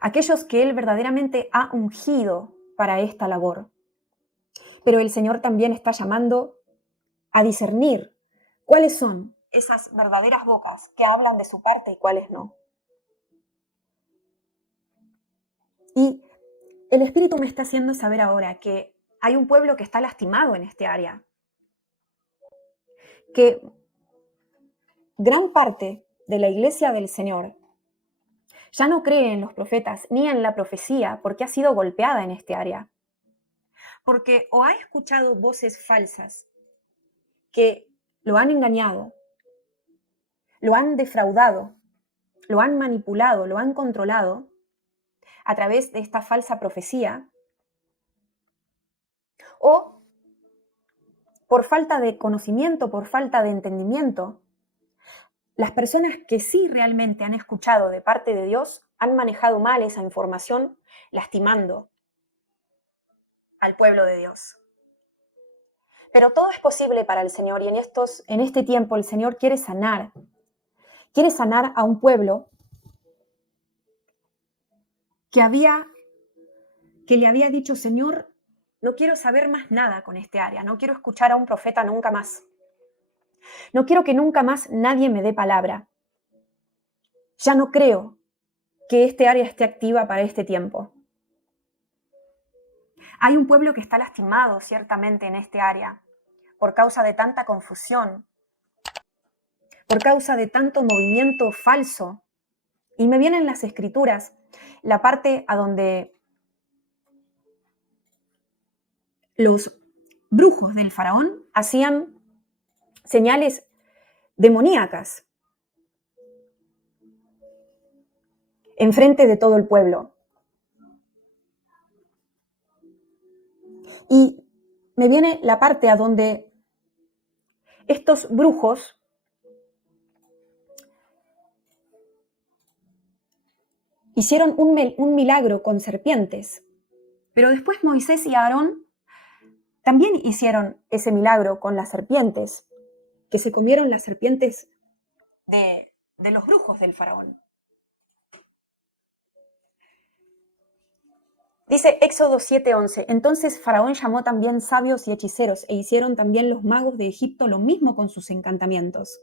aquellos que Él verdaderamente ha ungido para esta labor. Pero el Señor también está llamando a discernir cuáles son esas verdaderas bocas que hablan de su parte y cuáles no. Y el Espíritu me está haciendo saber ahora que hay un pueblo que está lastimado en este área, que gran parte de la iglesia del Señor ya no cree en los profetas ni en la profecía porque ha sido golpeada en este área. Porque o ha escuchado voces falsas que lo han engañado, lo han defraudado, lo han manipulado, lo han controlado a través de esta falsa profecía, o por falta de conocimiento, por falta de entendimiento, las personas que sí realmente han escuchado de parte de Dios han manejado mal esa información, lastimando al pueblo de Dios. Pero todo es posible para el Señor y en este tiempo el Señor quiere sanar a un pueblo que le había dicho: Señor, no quiero saber más nada con este área, no quiero escuchar a un profeta nunca más. No quiero que nunca más nadie me dé palabra. Ya no creo que este área esté activa para este tiempo. Hay un pueblo que está lastimado ciertamente en este área por causa de tanta confusión, por causa de tanto movimiento falso. Y me vienen las escrituras, la parte a donde los brujos del faraón hacían señales demoníacas enfrente de todo el pueblo. Y me viene la parte a donde estos brujos hicieron un milagro con serpientes, pero después Moisés y Aarón también hicieron ese milagro con las serpientes, que se comieron las serpientes de los brujos del faraón. Dice Éxodo 7:11, entonces Faraón llamó también sabios y hechiceros e hicieron también los magos de Egipto lo mismo con sus encantamientos.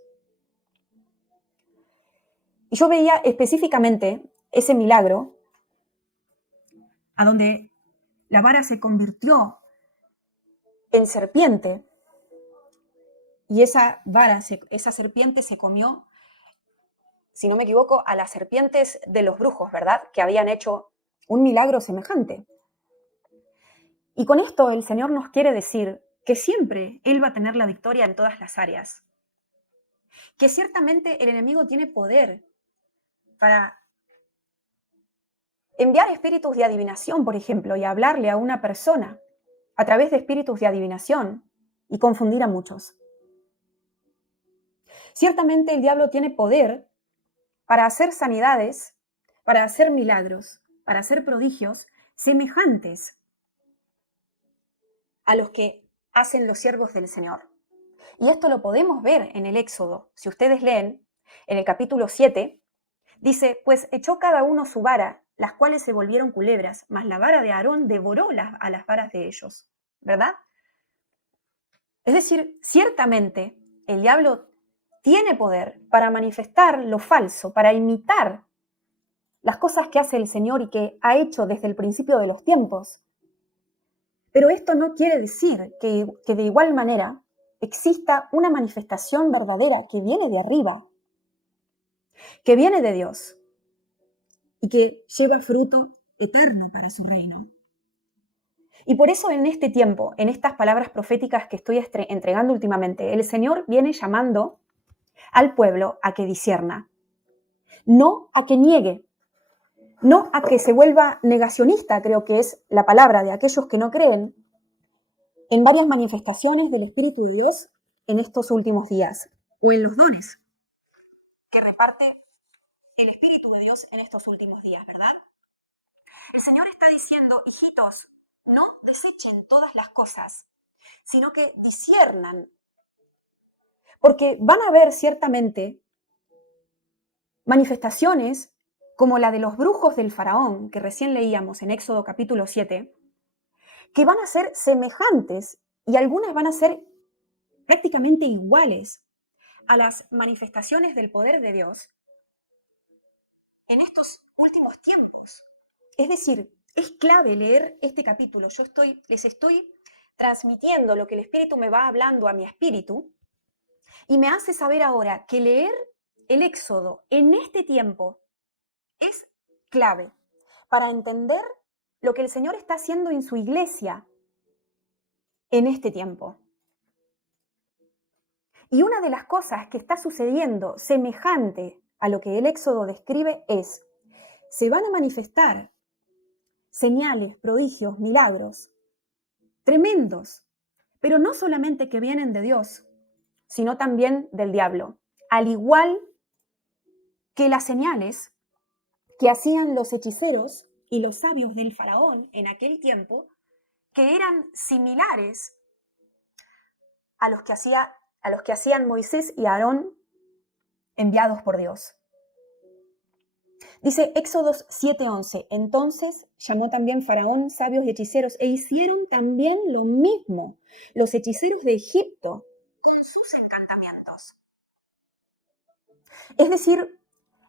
Y yo veía específicamente ese milagro a donde la vara se convirtió en serpiente y esa serpiente se comió, si no me equivoco, a las serpientes de los brujos, ¿verdad? Que habían hecho un milagro semejante. Y con esto el Señor nos quiere decir que siempre Él va a tener la victoria en todas las áreas. Que ciertamente el enemigo tiene poder para enviar espíritus de adivinación, por ejemplo, y hablarle a una persona a través de espíritus de adivinación y confundir a muchos. Ciertamente el diablo tiene poder para hacer sanidades, para hacer milagros, para hacer prodigios semejantes a los que hacen los siervos del Señor. Y esto lo podemos ver en el Éxodo. Si ustedes leen, en el capítulo 7, dice, pues echó cada uno su vara, las cuales se volvieron culebras, mas la vara de Aarón devoró a las varas de ellos. ¿Verdad? Es decir, ciertamente el diablo tiene poder para manifestar lo falso, para imitar las cosas que hace el Señor y que ha hecho desde el principio de los tiempos. Pero esto no quiere decir que de igual manera exista una manifestación verdadera que viene de arriba, que viene de Dios y que lleva fruto eterno para su reino. Y por eso en este tiempo, en estas palabras proféticas que estoy entregando últimamente, el Señor viene llamando al pueblo a que discierna, no a que niegue, no a que se vuelva negacionista, creo que es la palabra de aquellos que no creen en varias manifestaciones del Espíritu de Dios en estos últimos días, o en los dones que reparte el Espíritu de Dios en estos últimos días, ¿verdad? El Señor está diciendo, hijitos, no desechen todas las cosas, sino que disciernan, porque van a haber ciertamente manifestaciones como la de los brujos del faraón, que recién leíamos en Éxodo capítulo 7, que van a ser semejantes y algunas van a ser prácticamente iguales a las manifestaciones del poder de Dios en estos últimos tiempos. Es decir, es clave leer este capítulo. Les estoy transmitiendo lo que el Espíritu me va hablando a mi espíritu y me hace saber ahora que leer el Éxodo en este tiempo es clave para entender lo que el Señor está haciendo en su iglesia en este tiempo. Y una de las cosas que está sucediendo semejante a lo que el Éxodo describe es, se van a manifestar señales, prodigios, milagros tremendos, pero no solamente que vienen de Dios, sino también del diablo, al igual que las señales que hacían los hechiceros y los sabios del faraón en aquel tiempo, que eran similares a los que hacían Moisés y Aarón enviados por Dios. Dice Éxodos 7:11, entonces llamó también Faraón sabios y hechiceros e hicieron también lo mismo los hechiceros de Egipto con sus encantamientos. Es decir,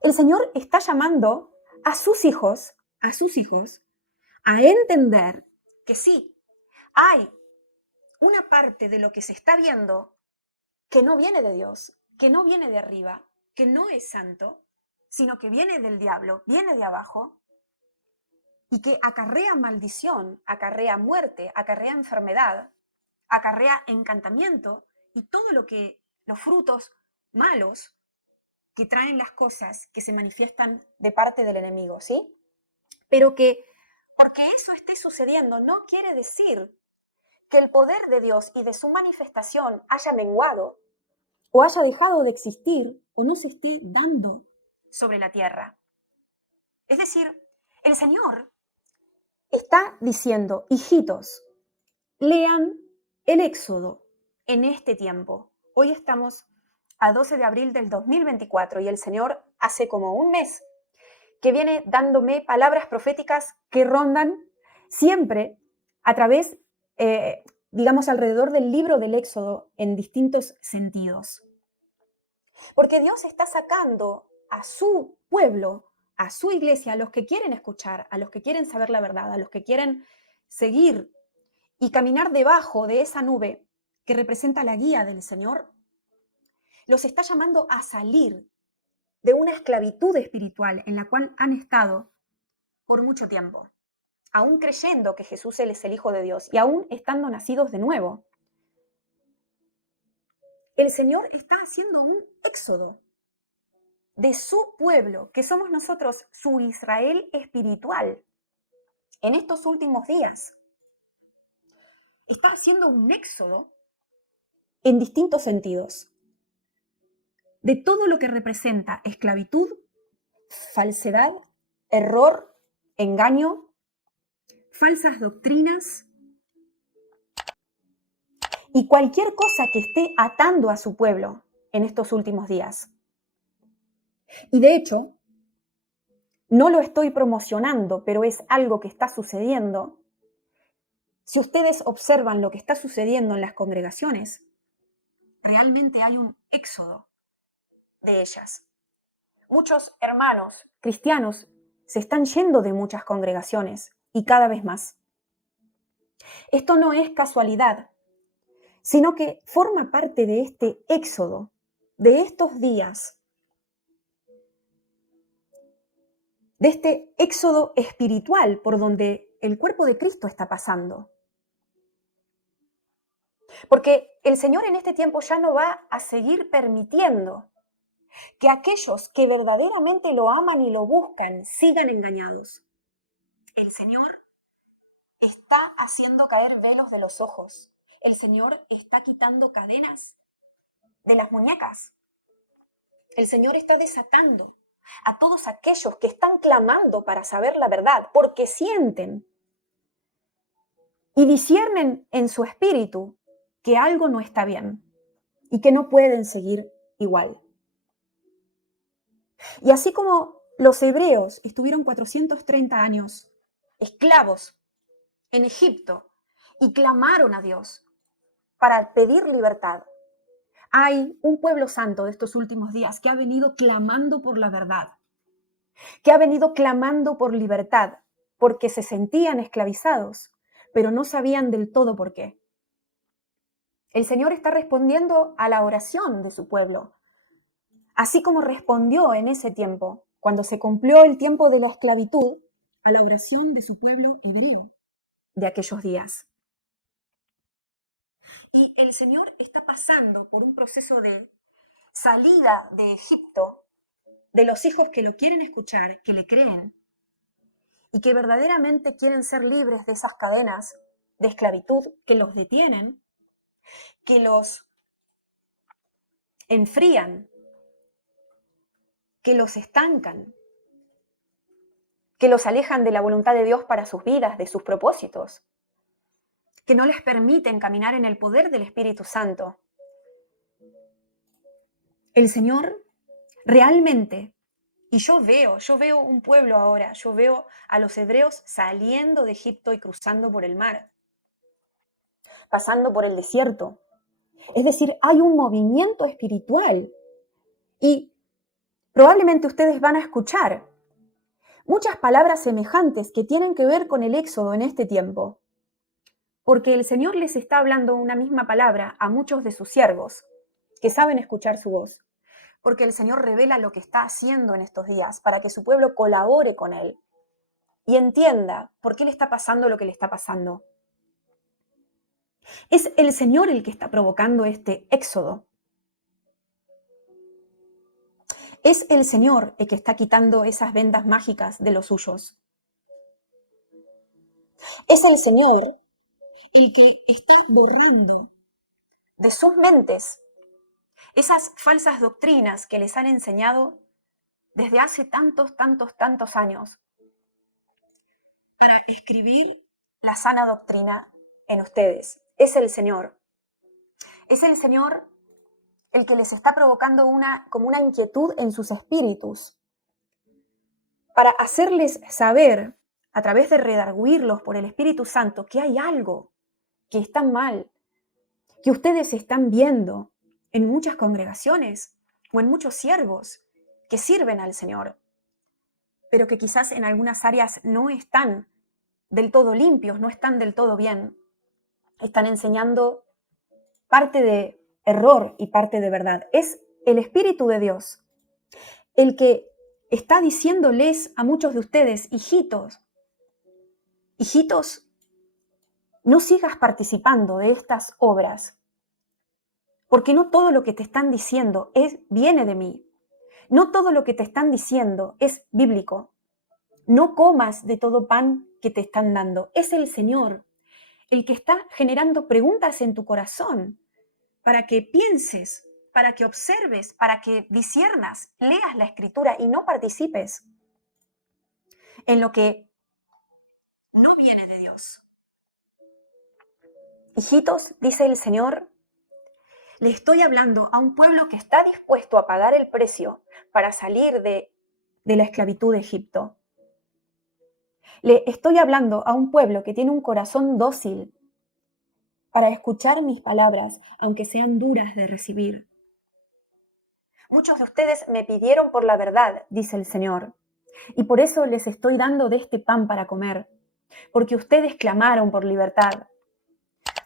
el Señor está llamando a sus hijos, a entender que sí, hay una parte de lo que se está viendo que no viene de Dios, que no viene de arriba, que no es santo, sino que viene del diablo, viene de abajo y que acarrea maldición, acarrea muerte, acarrea enfermedad, acarrea encantamiento y todo los frutos malos que traen las cosas que se manifiestan de parte del enemigo, ¿sí? Pero que porque eso esté sucediendo no quiere decir que el poder de Dios y de su manifestación haya menguado o haya dejado de existir o no se esté dando sobre la tierra. Es decir, el Señor está diciendo, hijitos, lean el Éxodo en este tiempo. Hoy estamos a 12 de abril del 2024 y el Señor hace como un mes que viene dándome palabras proféticas que rondan siempre a través, digamos, alrededor del libro del Éxodo en distintos sentidos. Porque Dios está sacando a su pueblo, a su iglesia, a los que quieren escuchar, a los que quieren saber la verdad, a los que quieren seguir y caminar debajo de esa nube que representa la guía del Señor, los está llamando a salir de una esclavitud espiritual en la cual han estado por mucho tiempo, aún creyendo que Jesús es el Hijo de Dios y aún estando nacidos de nuevo. El Señor está haciendo un éxodo de su pueblo, que somos nosotros, su Israel espiritual, en estos últimos días. Está haciendo un éxodo en distintos sentidos, de todo lo que representa esclavitud, falsedad, error, engaño, falsas doctrinas y cualquier cosa que esté atando a su pueblo en estos últimos días. Y de hecho, no lo estoy promocionando, pero es algo que está sucediendo. Si ustedes observan lo que está sucediendo en las congregaciones, realmente hay un éxodo de ellas. Muchos hermanos cristianos se están yendo de muchas congregaciones y cada vez más. Esto no es casualidad, sino que forma parte de este éxodo, de estos días, de este éxodo espiritual por donde el cuerpo de Cristo está pasando. Porque el Señor en este tiempo ya no va a seguir permitiendo que aquellos que verdaderamente lo aman y lo buscan sigan engañados. El Señor está haciendo caer velos de los ojos. El Señor está quitando cadenas de las muñecas. El Señor está desatando a todos aquellos que están clamando para saber la verdad, porque sienten y disciernen en su espíritu que algo no está bien y que no pueden seguir igual. Y así como los hebreos estuvieron 430 años esclavos en Egipto y clamaron a Dios para pedir libertad. Hay un pueblo santo de estos últimos días que ha venido clamando por la verdad, que ha venido clamando por libertad, porque se sentían esclavizados, pero no sabían del todo por qué. El Señor está respondiendo a la oración de su pueblo, así como respondió en ese tiempo, cuando se cumplió el tiempo de la esclavitud, a la oración de su pueblo hebreo de aquellos días. Y el Señor está pasando por un proceso de salida de Egipto, de los hijos que lo quieren escuchar, que le creen, y que verdaderamente quieren ser libres de esas cadenas de esclavitud que los detienen, que los enfrían, que los estancan, que los alejan de la voluntad de Dios para sus vidas, de sus propósitos, que no les permiten caminar en el poder del Espíritu Santo. El Señor realmente, y yo veo un pueblo ahora, yo veo a los hebreos saliendo de Egipto y cruzando por el mar, pasando por el desierto. Es decir, hay un movimiento espiritual y probablemente ustedes van a escuchar muchas palabras semejantes que tienen que ver con el éxodo en este tiempo, porque el Señor les está hablando una misma palabra a muchos de sus siervos que saben escuchar su voz, porque el Señor revela lo que está haciendo en estos días para que su pueblo colabore con Él y entienda por qué le está pasando lo que le está pasando. Es el Señor el que está provocando este éxodo. Es el Señor el que está quitando esas vendas mágicas de los suyos. Es el Señor el que está borrando de sus mentes esas falsas doctrinas que les han enseñado desde hace tantos años para escribir la sana doctrina en ustedes. Es el Señor. Es el Señor el que les está provocando como una inquietud en sus espíritus para hacerles saber, a través de redarguirlos por el Espíritu Santo, que hay algo que está mal, que ustedes están viendo en muchas congregaciones o en muchos siervos que sirven al Señor, pero que quizás en algunas áreas no están del todo limpios, no están del todo bien. Están enseñando parte de error y parte de verdad. Es el Espíritu de Dios el que está diciéndoles a muchos de ustedes, hijitos, no sigas participando de estas obras, porque no todo lo que te están diciendo viene de mí. No todo lo que te están diciendo es bíblico. No comas de todo pan que te están dando. Es el Señor el que está generando preguntas en tu corazón para que pienses, para que observes, para que disiernas, leas la Escritura y no participes en lo que no viene de Dios. Hijitos, dice el Señor, le estoy hablando a un pueblo que está dispuesto a pagar el precio para salir de la esclavitud de Egipto. Le estoy hablando a un pueblo que tiene un corazón dócil para escuchar mis palabras, aunque sean duras de recibir. Muchos de ustedes me pidieron por la verdad, dice el Señor, y por eso les estoy dando de este pan para comer, porque ustedes clamaron por libertad.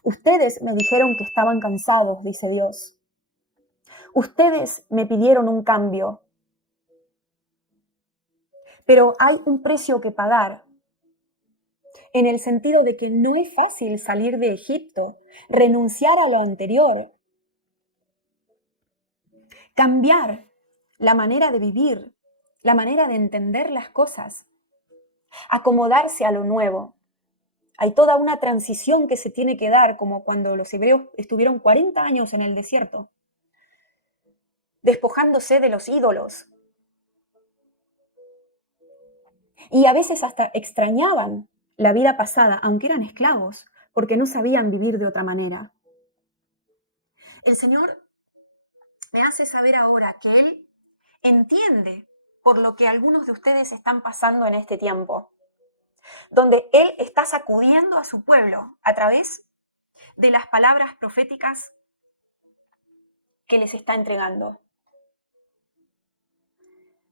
Ustedes me dijeron que estaban cansados, dice Dios. Ustedes me pidieron un cambio, pero hay un precio que pagar, en el sentido de que no es fácil salir de Egipto, renunciar a lo anterior, cambiar la manera de vivir, la manera de entender las cosas, acomodarse a lo nuevo. Hay toda una transición que se tiene que dar, como cuando los hebreos estuvieron 40 años en el desierto, despojándose de los ídolos. Y a veces hasta extrañaban la vida pasada, aunque eran esclavos, porque no sabían vivir de otra manera. El Señor me hace saber ahora que Él entiende por lo que algunos de ustedes están pasando en este tiempo, donde Él está sacudiendo a su pueblo a través de las palabras proféticas que les está entregando.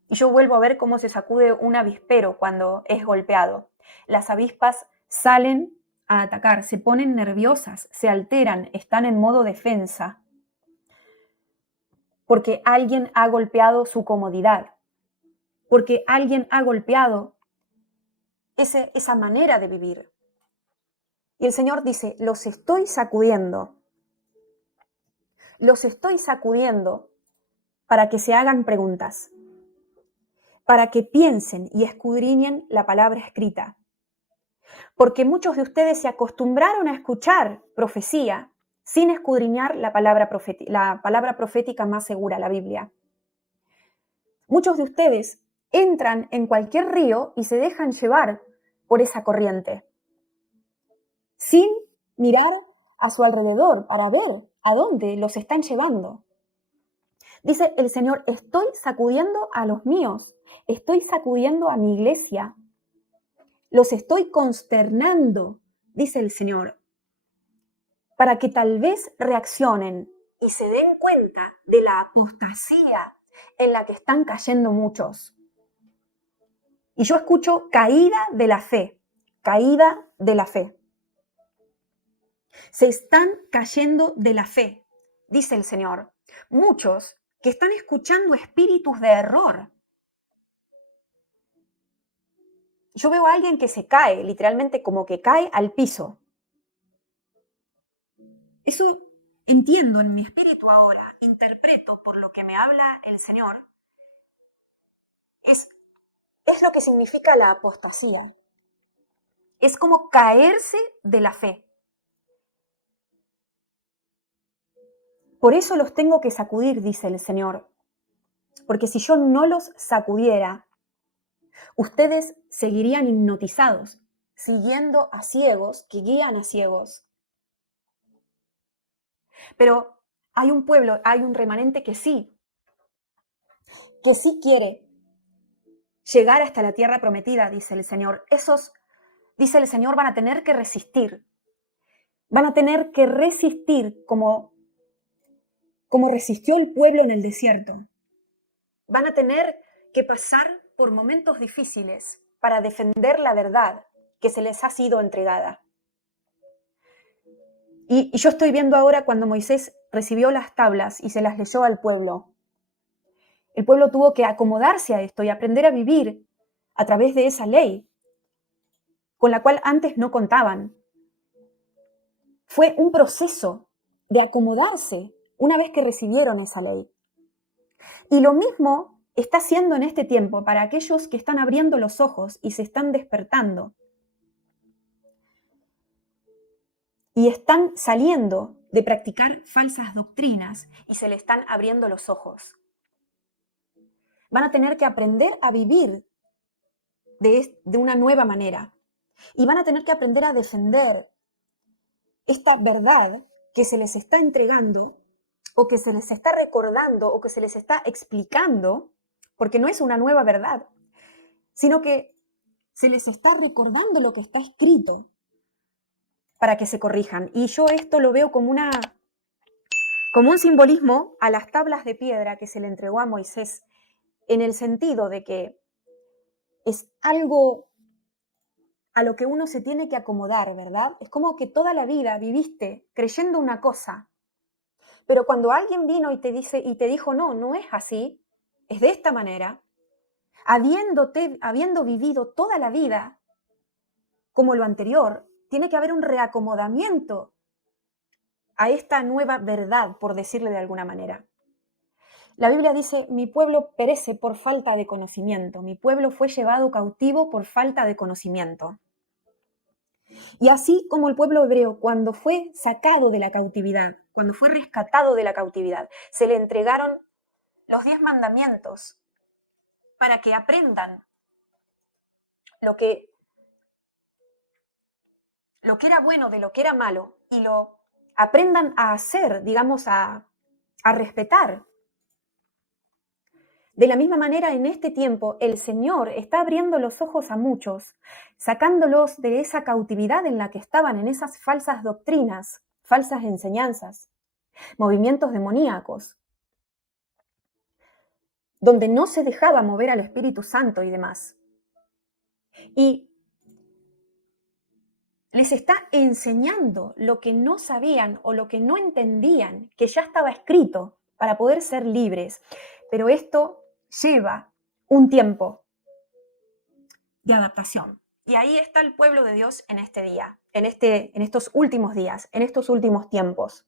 Y yo vuelvo a ver cómo se sacude un avispero cuando es golpeado. Las avispas salen a atacar, se ponen nerviosas, se alteran, están en modo defensa, porque alguien ha golpeado su comodidad, porque alguien ha golpeado esa manera de vivir. Y el Señor dice, los estoy sacudiendo para que se hagan preguntas, para que piensen y escudriñen la palabra escrita. Porque muchos de ustedes se acostumbraron a escuchar profecía sin escudriñar la palabra profética más segura, la Biblia. Muchos de ustedes entran en cualquier río y se dejan llevar por esa corriente, sin mirar a su alrededor para ver a dónde los están llevando. Dice el Señor, estoy sacudiendo a los míos, estoy sacudiendo a mi iglesia, los estoy consternando, dice el Señor, para que tal vez reaccionen y se den cuenta de la apostasía en la que están cayendo muchos. Y yo escucho caída de la fe, caída de la fe. Se están cayendo de la fe, dice el Señor. Muchos que están escuchando espíritus de error. Yo veo a alguien que se cae, literalmente como que cae al piso. Eso entiendo en mi espíritu ahora, interpreto por lo que me habla el Señor, es lo que significa la apostasía. Es como caerse de la fe. Por eso los tengo que sacudir, dice el Señor. Porque si yo no los sacudiera, ustedes seguirían hipnotizados, siguiendo a ciegos que guían a ciegos. Pero hay un pueblo, hay un remanente que sí quiere llegar hasta la tierra prometida, dice el Señor. Esos, dice el Señor, van a tener que resistir. Van a tener que resistir como resistió el pueblo en el desierto. Van a tener que pasar por momentos difíciles para defender la verdad que se les ha sido entregada. Y yo estoy viendo ahora cuando Moisés recibió las tablas y se las leyó al pueblo. El pueblo tuvo que acomodarse a esto y aprender a vivir a través de esa ley, con la cual antes no contaban. Fue un proceso de acomodarse una vez que recibieron esa ley. Y lo mismo está haciendo en este tiempo para aquellos que están abriendo los ojos y se están despertando. Y están saliendo de practicar falsas doctrinas y se le están abriendo los ojos. Van a tener que aprender a vivir de una nueva manera. Y van a tener que aprender a defender esta verdad que se les está entregando o que se les está recordando o que se les está explicando, porque no es una nueva verdad, sino que se les está recordando lo que está escrito para que se corrijan. Y yo esto lo veo como un simbolismo a las tablas de piedra que se le entregó a Moisés, en el sentido de que es algo a lo que uno se tiene que acomodar, ¿verdad? Es como que toda la vida viviste creyendo una cosa, pero cuando alguien vino y te dijo, no es así, es de esta manera, habiendo vivido toda la vida como lo anterior, tiene que haber un reacomodamiento a esta nueva verdad, por decirle de alguna manera. La Biblia dice, mi pueblo perece por falta de conocimiento, mi pueblo fue llevado cautivo por falta de conocimiento. Y así como el pueblo hebreo, cuando fue sacado de la cautividad, cuando fue rescatado de la cautividad, se le entregaron los 10 mandamientos para que aprendan lo que era bueno de lo que era malo y lo aprendan a hacer, digamos, a respetar. De la misma manera, en este tiempo, el Señor está abriendo los ojos a muchos, sacándolos de esa cautividad en la que estaban, en esas falsas doctrinas, falsas enseñanzas, movimientos demoníacos, donde no se dejaba mover al Espíritu Santo y demás. Y les está enseñando lo que no sabían o lo que no entendían, que ya estaba escrito para poder ser libres. Pero esto lleva un tiempo de adaptación. Y ahí está el pueblo de Dios en este día, en estos últimos días, en estos últimos tiempos.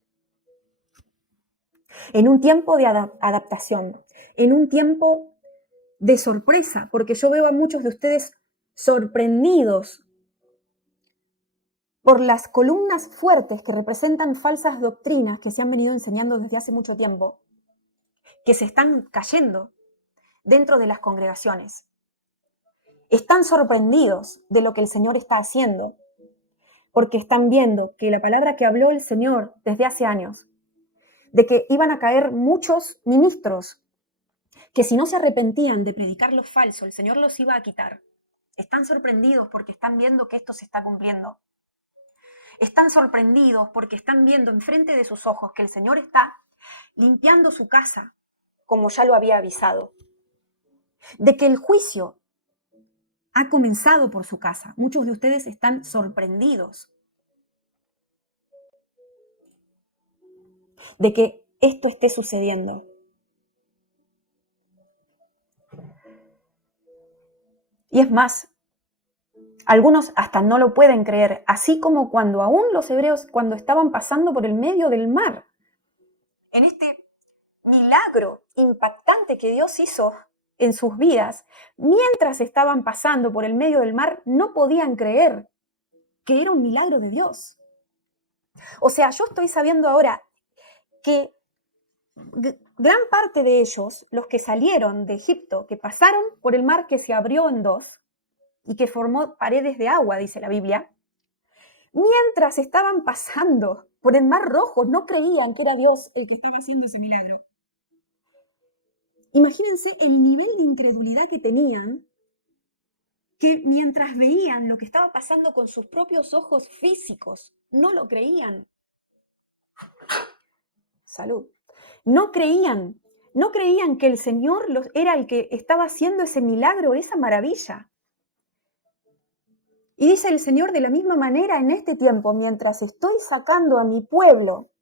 En un tiempo de adaptación, en un tiempo de sorpresa, porque yo veo a muchos de ustedes sorprendidos por las columnas fuertes que representan falsas doctrinas que se han venido enseñando desde hace mucho tiempo, que se están cayendo dentro de las congregaciones. Están sorprendidos de lo que el Señor está haciendo, porque están viendo que la palabra que habló el Señor desde hace años, de que iban a caer muchos ministros, que si no se arrepentían de predicar lo falso, el Señor los iba a quitar. Están sorprendidos porque están viendo que esto se está cumpliendo. Están sorprendidos porque están viendo enfrente de sus ojos que el Señor está limpiando su casa, como ya lo había avisado. De que el juicio ha comenzado por su casa. Muchos de ustedes están sorprendidos de que esto esté sucediendo. Y es más, algunos hasta no lo pueden creer, así como cuando aún los hebreos, cuando estaban pasando por el medio del mar, en este milagro impactante que Dios hizo en sus vidas, mientras estaban pasando por el medio del mar, no podían creer que era un milagro de Dios. O sea, yo estoy sabiendo ahora que gran parte de ellos, los que salieron de Egipto, que pasaron por el mar que se abrió en dos y que formó paredes de agua, dice la Biblia, mientras estaban pasando por el mar Rojo, no creían que era Dios el que estaba haciendo ese milagro. Imagínense el nivel de incredulidad que tenían, que mientras veían lo que estaba pasando con sus propios ojos físicos, no lo creían. Salud. No creían que el Señor era el que estaba haciendo ese milagro, esa maravilla. Y dice el Señor, de la misma manera en este tiempo, mientras estoy sacando a mi pueblo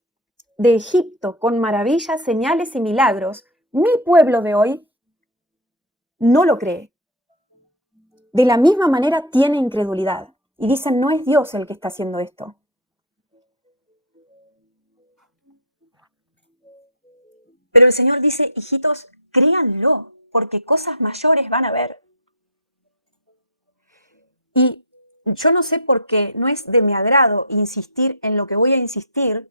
de Egipto con maravillas, señales y milagros, mi pueblo de hoy no lo cree. De la misma manera tiene incredulidad. Y dicen, no es Dios el que está haciendo esto. Pero el Señor dice, hijitos, créanlo, porque cosas mayores van a ver. Y yo no sé por qué no es de mi agrado insistir en lo que voy a insistir.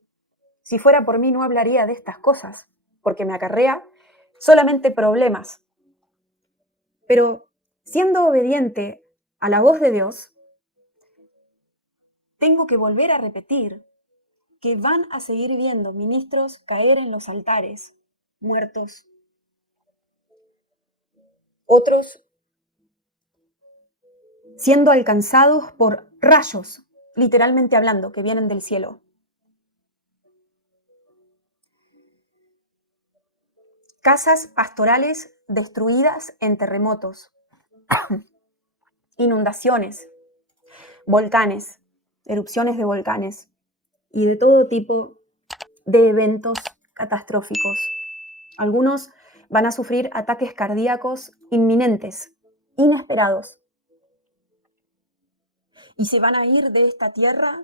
Si fuera por mí no hablaría de estas cosas, porque me acarrea solamente problemas. Pero siendo obediente a la voz de Dios, tengo que volver a repetir que van a seguir viendo ministros caer en los altares, muertos. Otros siendo alcanzados por rayos, literalmente hablando, que vienen del cielo. Casas pastorales destruidas en terremotos, inundaciones, volcanes, erupciones de volcanes y de todo tipo de eventos catastróficos. Algunos van a sufrir ataques cardíacos inminentes, inesperados. Y se van a ir de esta tierra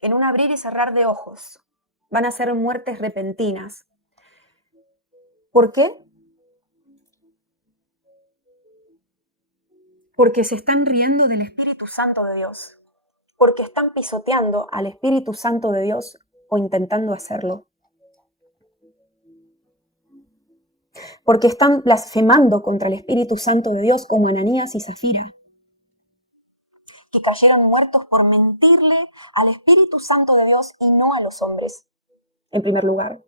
en un abrir y cerrar de ojos. Van a ser muertes repentinas. ¿Por qué? Porque se están riendo del Espíritu Santo de Dios. Porque están pisoteando al Espíritu Santo de Dios o intentando hacerlo. Porque están blasfemando contra el Espíritu Santo de Dios como Ananías y Zafira, que cayeron muertos por mentirle al Espíritu Santo de Dios y no a los hombres, en primer lugar.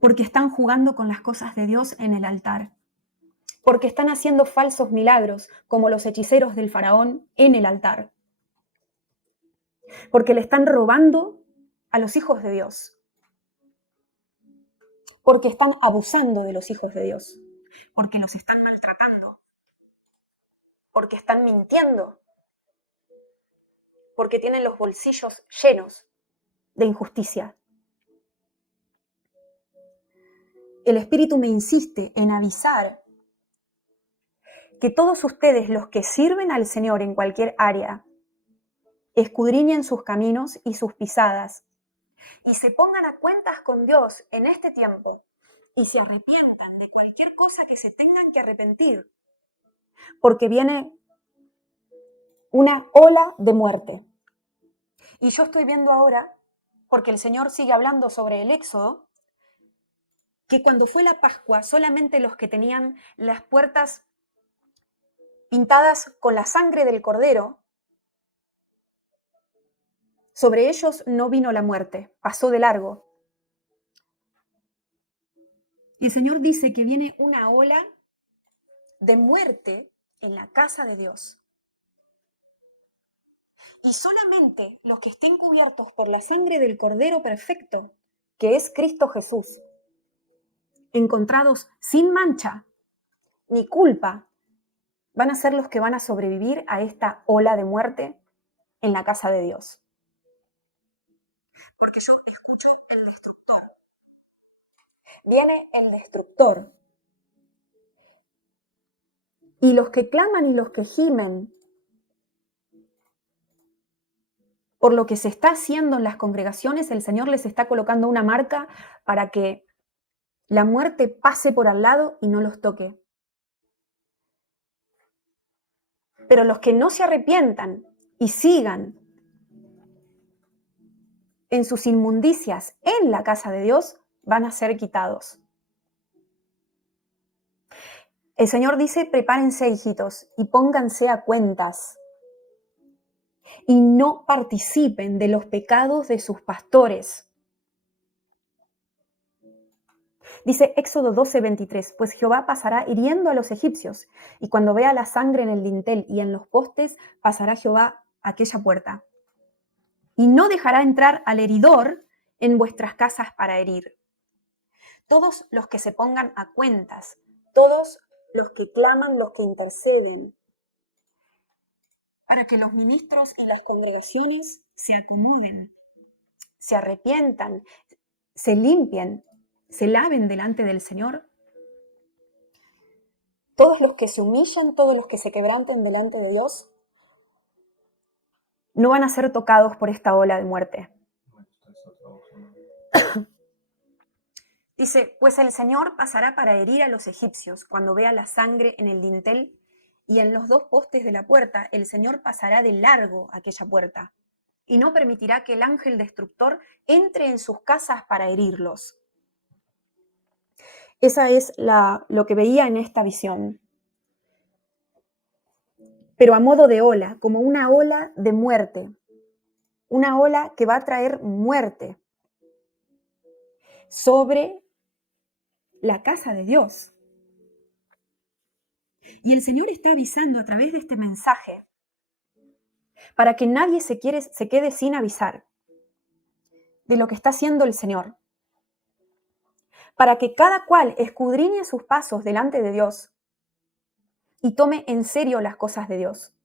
porque están jugando con las cosas de Dios en el altar, porque están haciendo falsos milagros como los hechiceros del faraón en el altar, porque le están robando a los hijos de Dios, porque están abusando de los hijos de Dios, porque los están maltratando, porque están mintiendo, porque tienen los bolsillos llenos de injusticia. El Espíritu me insiste en avisar que todos ustedes, los que sirven al Señor en cualquier área, escudriñen sus caminos y sus pisadas y se pongan a cuentas con Dios en este tiempo y se arrepientan de cualquier cosa que se tengan que arrepentir, porque viene una ola de muerte. Y yo estoy viendo ahora, porque el Señor sigue hablando sobre el Éxodo, que cuando fue la Pascua, solamente los que tenían las puertas pintadas con la sangre del Cordero, sobre ellos no vino la muerte, pasó de largo. Y el Señor dice que viene una ola de muerte en la casa de Dios. Y solamente los que estén cubiertos por la sangre del Cordero perfecto, que es Cristo Jesús, encontrados sin mancha ni culpa, van a ser los que van a sobrevivir a esta ola de muerte en la casa de Dios. Porque yo escucho el destructor. Viene el destructor. Y los que claman y los que gimen por lo que se está haciendo en las congregaciones, el Señor les está colocando una marca para que la muerte pase por al lado y no los toque. Pero los que no se arrepientan y sigan en sus inmundicias en la casa de Dios, van a ser quitados. El Señor dice, prepárense, hijitos, y pónganse a cuentas. Y no participen de los pecados de sus pastores. Dice Éxodo 12:23, pues Jehová pasará hiriendo a los egipcios, y cuando vea la sangre en el dintel y en los postes, pasará Jehová a aquella puerta. Y no dejará entrar al heridor en vuestras casas para herir. Todos los que se pongan a cuentas, todos los que claman, los que interceden, para que los ministros y las congregaciones se acomoden, se arrepientan, se limpien, se laven delante del Señor. Todos los que se humillan, todos los que se quebranten delante de Dios, no van a ser tocados por esta ola de muerte. Dice, pues el Señor pasará para herir a los egipcios cuando vea la sangre en el dintel y en los dos postes de la puerta, el Señor pasará de largo aquella puerta y no permitirá que el ángel destructor entre en sus casas para herirlos. Esa es lo que veía en esta visión. Pero a modo de ola, como una ola de muerte, una ola que va a traer muerte sobre la casa de Dios. Y el Señor está avisando a través de este mensaje para que nadie se quede sin avisar de lo que está haciendo el Señor. Para que cada cual escudriñe sus pasos delante de Dios y tome en serio las cosas de Dios.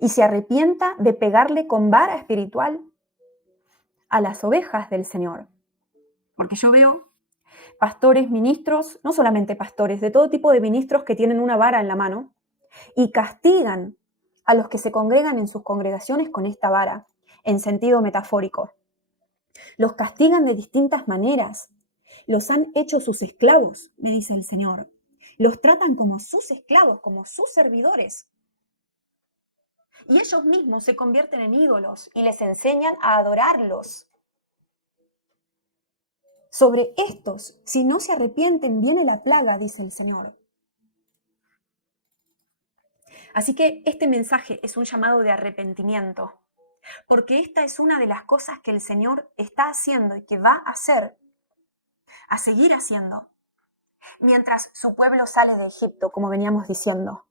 Y se arrepienta de pegarle con vara espiritual a las ovejas del Señor. Porque yo veo pastores, ministros, no solamente pastores, de todo tipo de ministros que tienen una vara en la mano y castigan a los que se congregan en sus congregaciones con esta vara, en sentido metafórico. Los castigan de distintas maneras. Los han hecho sus esclavos, me dice el Señor. Los tratan como sus esclavos, como sus servidores. Y ellos mismos se convierten en ídolos y les enseñan a adorarlos. Sobre estos, si no se arrepienten, viene la plaga, dice el Señor. Así que este mensaje es un llamado de arrepentimiento. porque esta es una de las cosas que el Señor está haciendo y que va a hacer, a seguir haciendo, mientras su pueblo sale de Egipto, como veníamos diciendo.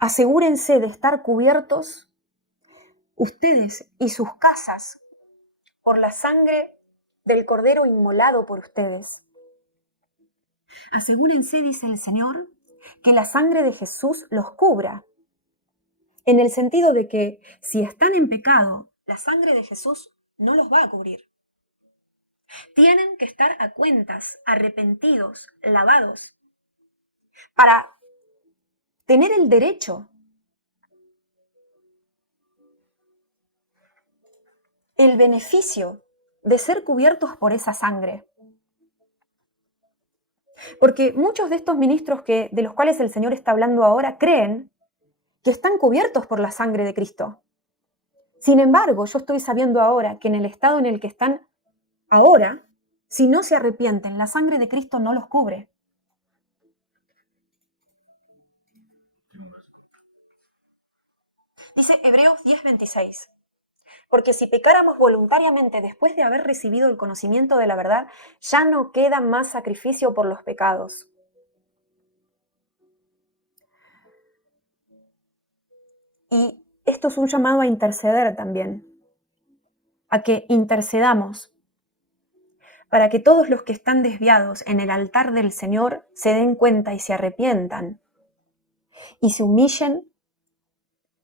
Asegúrense de estar cubiertos ustedes y sus casas por la sangre del Cordero inmolado por ustedes. Asegúrense, dice el Señor, que la sangre de Jesús los cubra, en el sentido de que si están en pecado, la sangre de Jesús no los va a cubrir. Tienen que estar a cuentas, arrepentidos, lavados, para tener el derecho, el beneficio de ser cubiertos por esa sangre. Porque muchos de estos ministros de los cuales el Señor está hablando ahora creen que están cubiertos por la sangre de Cristo. Sin embargo, yo estoy sabiendo ahora que en el estado en el que están ahora, si no se arrepienten, la sangre de Cristo no los cubre. Dice Hebreos 10:26. Porque si pecáramos voluntariamente después de haber recibido el conocimiento de la verdad, ya no queda más sacrificio por los pecados. Y esto es un llamado a interceder también, a que intercedamos para que todos los que están desviados en el altar del Señor se den cuenta y se arrepientan y se humillen,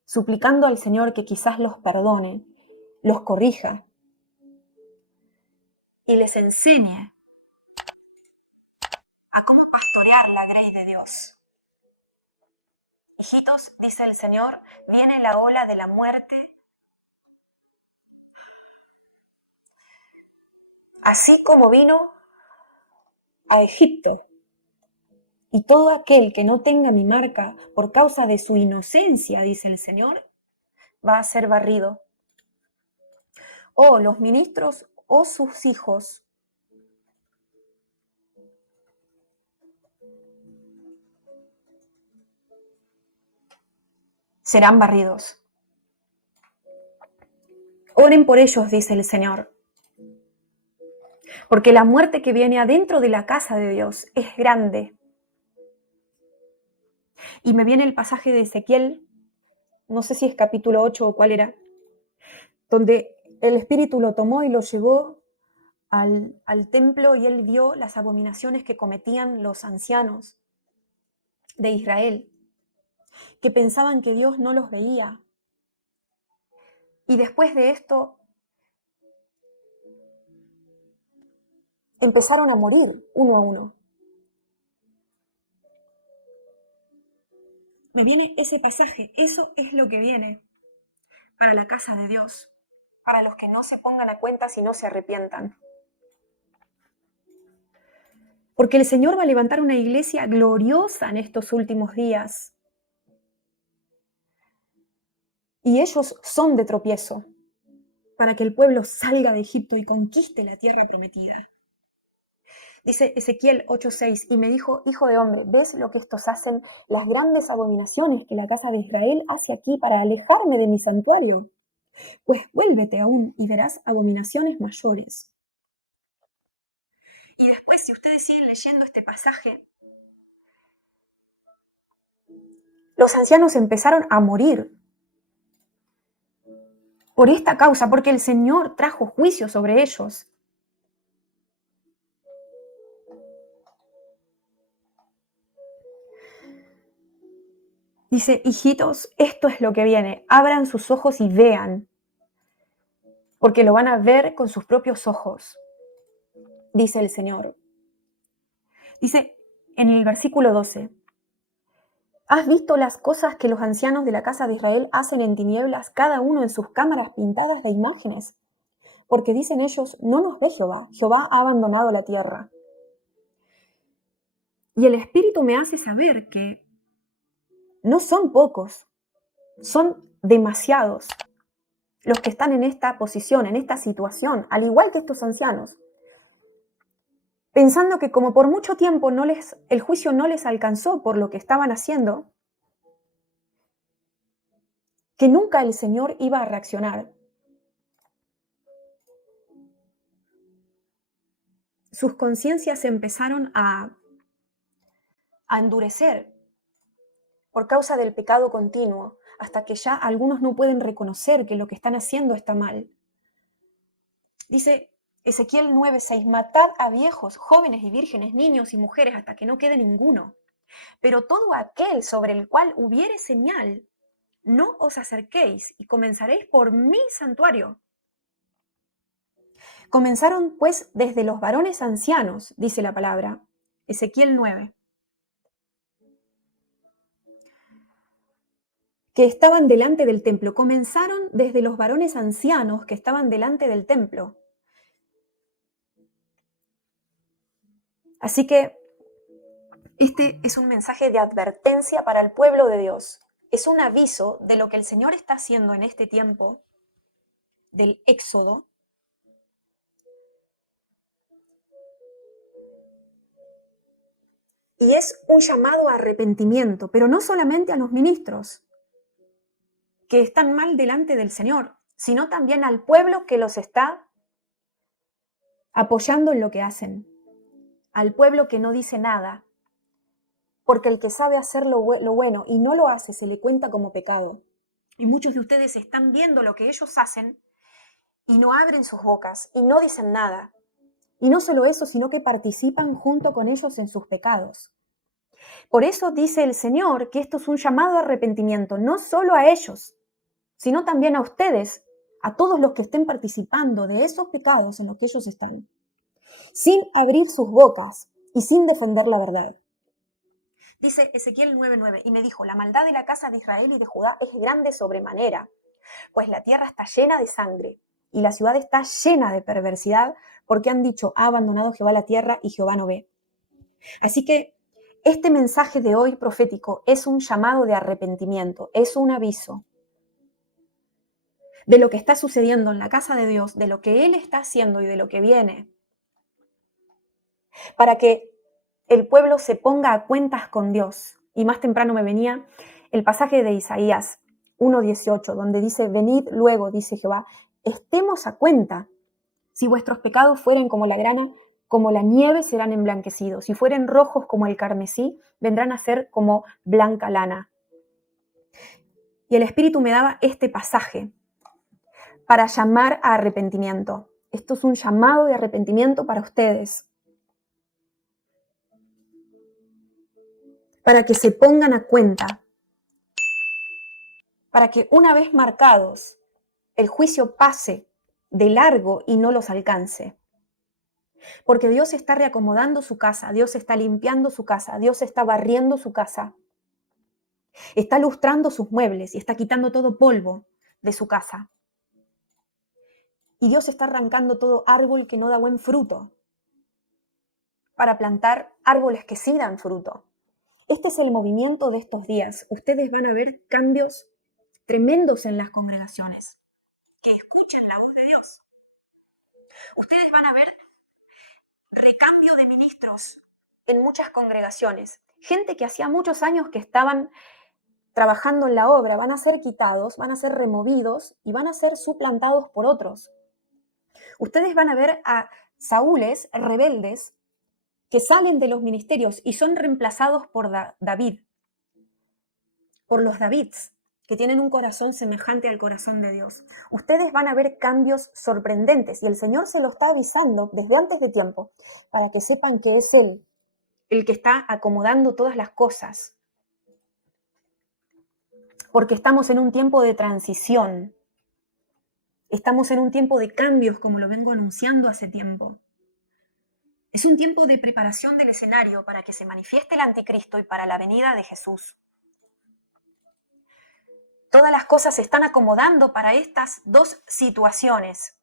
suplicando al Señor que quizás los perdone, los corrija y les enseñe a cómo pastorear la grey de Dios. Hijitos, dice el Señor, viene la ola de la muerte, así como vino a Egipto. Y todo aquel que no tenga mi marca por causa de su inocencia, dice el Señor, va a ser barrido. O los ministros o sus hijos serán barridos. Oren por ellos, dice el Señor, porque la muerte que viene adentro de la casa de Dios es grande. Y me viene el pasaje de Ezequiel, no sé si es capítulo 8 o cuál era, donde el Espíritu lo tomó y lo llevó al templo y él vio las abominaciones que cometían los ancianos de Israel, que pensaban que Dios no los veía. Y después de esto empezaron a morir uno a uno. Me viene ese pasaje, eso es lo que viene para la casa de Dios, para los que no se pongan a cuenta y no se arrepientan. Porque el Señor va a levantar una iglesia gloriosa en estos últimos días. Y ellos son de tropiezo para que el pueblo salga de Egipto y conquiste la tierra prometida. Dice Ezequiel 8:6, y me dijo, hijo de hombre, ¿ves lo que estos hacen, las grandes abominaciones que la casa de Israel hace aquí para alejarme de mi santuario? Pues vuélvete aún y verás abominaciones mayores. Y después, si ustedes siguen leyendo este pasaje, los ancianos empezaron a morir por esta causa, porque el Señor trajo juicio sobre ellos. Dice, hijitos, esto es lo que viene, abran sus ojos y vean, porque lo van a ver con sus propios ojos, dice el Señor. Dice en el versículo 12, ¿has visto las cosas que los ancianos de la casa de Israel hacen en tinieblas, cada uno en sus cámaras pintadas de imágenes? Porque dicen ellos, no nos ve Jehová, Jehová ha abandonado la tierra. Y el Espíritu me hace saber que no son pocos, son demasiados los que están en esta posición, en esta situación, al igual que estos ancianos. pensando que como por mucho tiempo el juicio no les alcanzó por lo que estaban haciendo, que nunca el Señor iba a reaccionar. Sus conciencias empezaron a endurecer por causa del pecado continuo, hasta que ya algunos no pueden reconocer que lo que están haciendo está mal. Dice Ezequiel 9:6, matad a viejos, jóvenes y vírgenes, niños y mujeres, hasta que no quede ninguno. Pero todo aquel sobre el cual hubiere señal, no os acerquéis y comenzaréis por mi santuario. Comenzaron pues desde los varones ancianos, dice la palabra, Ezequiel 9, que estaban delante del templo. Comenzaron desde los varones ancianos que estaban delante del templo. Así que este es un mensaje de advertencia para el pueblo de Dios. Es un aviso de lo que el Señor está haciendo en este tiempo del Éxodo. Y es un llamado a arrepentimiento, pero no solamente a los ministros que están mal delante del Señor, sino también al pueblo que los está apoyando en lo que hacen, al pueblo que no dice nada, porque el que sabe hacer lo bueno y no lo hace se le cuenta como pecado. Y muchos de ustedes están viendo lo que ellos hacen y no abren sus bocas y no dicen nada. Y no solo eso, sino que participan junto con ellos en sus pecados. Por eso dice el Señor que esto es un llamado a arrepentimiento, no solo a ellos, sino también a ustedes, a todos los que estén participando de esos pecados en los que ellos están, sin abrir sus bocas y sin defender la verdad. Dice Ezequiel 9:9, y me dijo, la maldad de la casa de Israel y de Judá es grande sobremanera, pues la tierra está llena de sangre y la ciudad está llena de perversidad, porque han dicho, ha abandonado Jehová la tierra y Jehová no ve. Así que este mensaje de hoy profético es un llamado de arrepentimiento, es un aviso de lo que está sucediendo en la casa de Dios, de lo que Él está haciendo y de lo que viene, para que el pueblo se ponga a cuentas con Dios. Y más temprano me venía el pasaje de Isaías 1:18, donde dice, venid luego, dice Jehová, estemos a cuenta. Si vuestros pecados fueren como la grana, como la nieve serán emblanquecidos. Si fueren rojos como el carmesí, vendrán a ser como blanca lana. Y el Espíritu me daba este pasaje para llamar a arrepentimiento. Esto es un llamado de arrepentimiento para ustedes, para que se pongan a cuenta, para que una vez marcados, el juicio pase de largo y no los alcance. Porque Dios está reacomodando su casa, Dios está limpiando su casa, Dios está barriendo su casa, está lustrando sus muebles y está quitando todo polvo de su casa. Y Dios está arrancando todo árbol que no da buen fruto para plantar árboles que sí dan fruto. Este es el movimiento de estos días. Ustedes van a ver cambios tremendos en las congregaciones. Que escuchen la voz de Dios. Ustedes van a ver recambio de ministros en muchas congregaciones. Gente que hacía muchos años que estaban trabajando en la obra, van a ser quitados, van a ser removidos y van a ser suplantados por otros. Ustedes van a ver a saúles rebeldes que salen de los ministerios y son reemplazados por David, por los Davids, que tienen un corazón semejante al corazón de Dios. Ustedes van a ver cambios sorprendentes y el Señor se lo está avisando desde antes de tiempo para que sepan que es Él el que está acomodando todas las cosas. Porque estamos en un tiempo de transición. Estamos en un tiempo de cambios, como lo vengo anunciando hace tiempo. Es un tiempo de preparación del escenario para que se manifieste el anticristo y para la venida de Jesús. Todas las cosas se están acomodando para estas dos situaciones.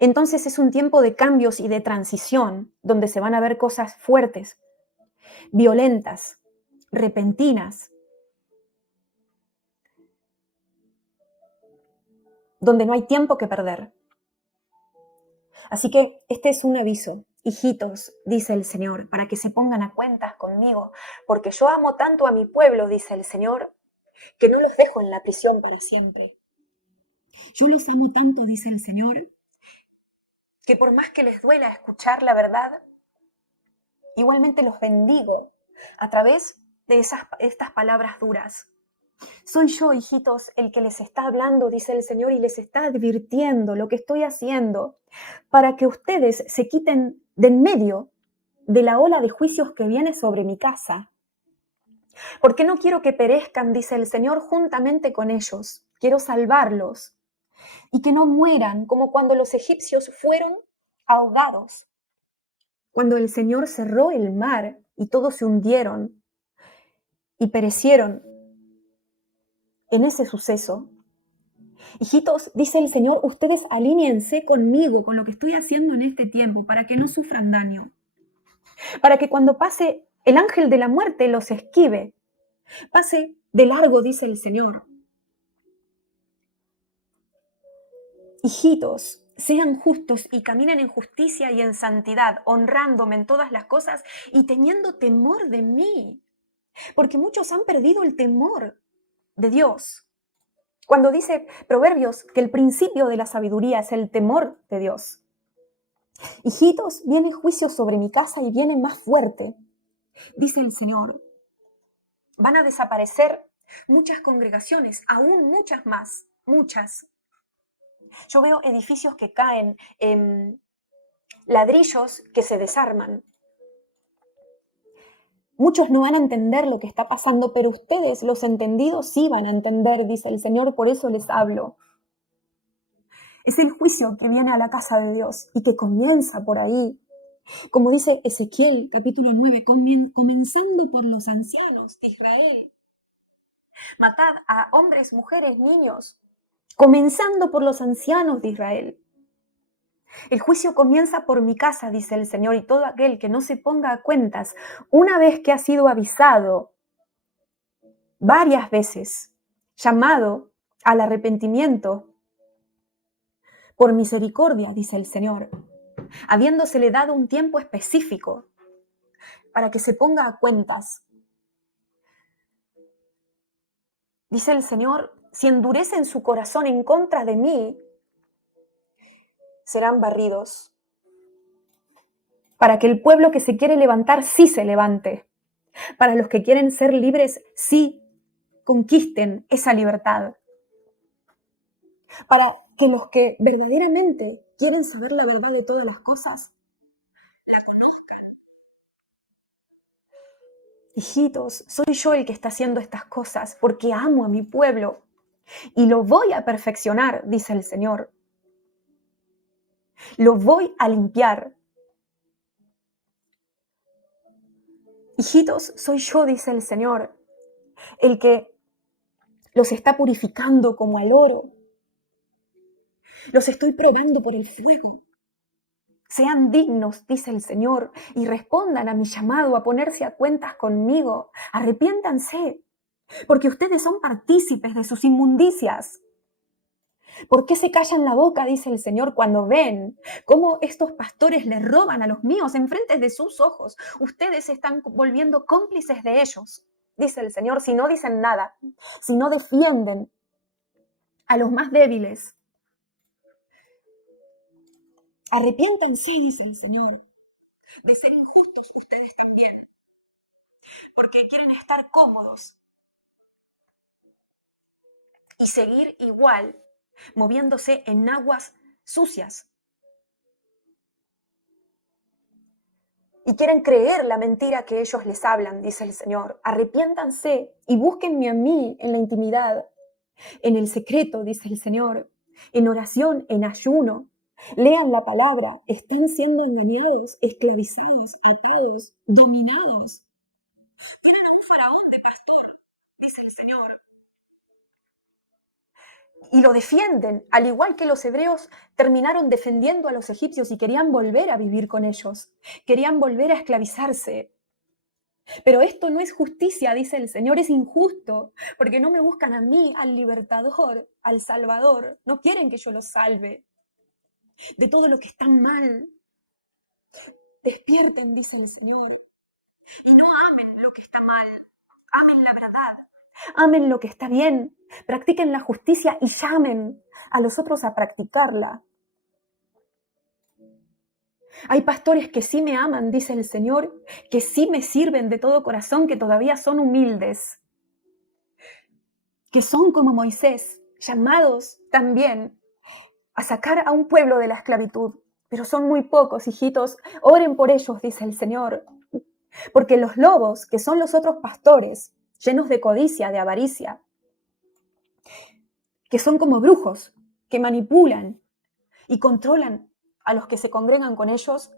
Entonces es un tiempo de cambios y de transición, donde se van a ver cosas fuertes, violentas, repentinas, donde no hay tiempo que perder. Así que este es un aviso, hijitos, dice el Señor, para que se pongan a cuentas conmigo, porque yo amo tanto a mi pueblo, dice el Señor, que no los dejo en la prisión para siempre. Yo los amo tanto, dice el Señor, que por más que les duela escuchar la verdad, igualmente los bendigo a través de estas palabras duras. Soy yo, hijitos, el que les está hablando, dice el Señor, y les está advirtiendo lo que estoy haciendo para que ustedes se quiten de en medio de la ola de juicios que viene sobre mi casa. Porque no quiero que perezcan, dice el Señor, juntamente con ellos. Quiero salvarlos y que no mueran como cuando los egipcios fueron ahogados. Cuando el Señor cerró el mar y todos se hundieron y perecieron en ese suceso. Hijitos, dice el Señor, ustedes alíñense conmigo, con lo que estoy haciendo en este tiempo, para que no sufran daño. Para que cuando pase el ángel de la muerte los esquive. Pase de largo, dice el Señor. Hijitos, sean justos y caminen en justicia y en santidad, honrándome en todas las cosas y teniendo temor de mí. Porque muchos han perdido el temor de Dios. Cuando dice Proverbios que el principio de la sabiduría es el temor de Dios. Hijitos, viene juicio sobre mi casa y viene más fuerte, dice el Señor. Van a desaparecer muchas congregaciones, aún muchas más, muchas. Yo veo edificios que caen, ladrillos que se desarman. Muchos no van a entender lo que está pasando, pero ustedes, los entendidos, sí van a entender, dice el Señor, por eso les hablo. Es el juicio que viene a la casa de Dios y que comienza por ahí. Como dice Ezequiel, capítulo 9, comenzando por los ancianos de Israel. Matad a hombres, mujeres, niños, comenzando por los ancianos de Israel. El juicio comienza por mi casa, dice el Señor, y todo aquel que no se ponga a cuentas, una vez que ha sido avisado varias veces, llamado al arrepentimiento, por misericordia, dice el Señor, habiéndosele dado un tiempo específico para que se ponga a cuentas. Dice el Señor, si endurecen su corazón en contra de mí, serán barridos. Para que el pueblo que se quiere levantar sí se levante. Para los que quieren ser libres sí conquisten esa libertad. Para que los que verdaderamente quieren saber la verdad de todas las cosas, la conozcan. Hijitos, soy yo el que está haciendo estas cosas porque amo a mi pueblo y lo voy a perfeccionar, dice el Señor. Lo voy a limpiar. Hijitos, soy yo, dice el Señor, el que los está purificando como al oro. Los estoy probando por el fuego. Sean dignos, dice el Señor, y respondan a mi llamado a ponerse a cuentas conmigo. Arrepiéntanse, porque ustedes son partícipes de sus inmundicias. ¿Por qué se callan la boca, dice el Señor, cuando ven cómo estos pastores le roban a los míos enfrente de sus ojos? Ustedes se están volviendo cómplices de ellos, dice el Señor, si no dicen nada, si no defienden a los más débiles. Arrepiéntanse, dice el Señor, de ser injustos ustedes también, porque quieren estar cómodos y seguir igual, moviéndose en aguas sucias. Y quieren creer la mentira que ellos les hablan, dice el Señor. Arrepiéntanse y búsquenme a mí en la intimidad, en el secreto, dice el Señor, en oración, en ayuno. Lean la palabra, están siendo engañados, esclavizados, atados, dominados. Tienen a un faraón de pastor, dice el Señor. Y lo defienden, al igual que los hebreos terminaron defendiendo a los egipcios y querían volver a vivir con ellos, querían volver a esclavizarse. Pero esto no es justicia, dice el Señor, es injusto, porque no me buscan a mí, al libertador, al salvador, no quieren que yo los salve de todo lo que está mal. Despierten, dice el Señor, y no amen lo que está mal, amen la verdad, amen lo que está bien, practiquen la justicia y llamen a los otros a practicarla. Hay pastores que sí me aman, dice el Señor, que sí me sirven de todo corazón, que todavía son humildes, que son como Moisés, llamados también a sacar a un pueblo de la esclavitud. Pero son muy pocos, hijitos. Oren por ellos, dice el Señor. Porque los lobos, que son los otros pastores, llenos de codicia, de avaricia, que son como brujos, que manipulan y controlan a los que se congregan con ellos,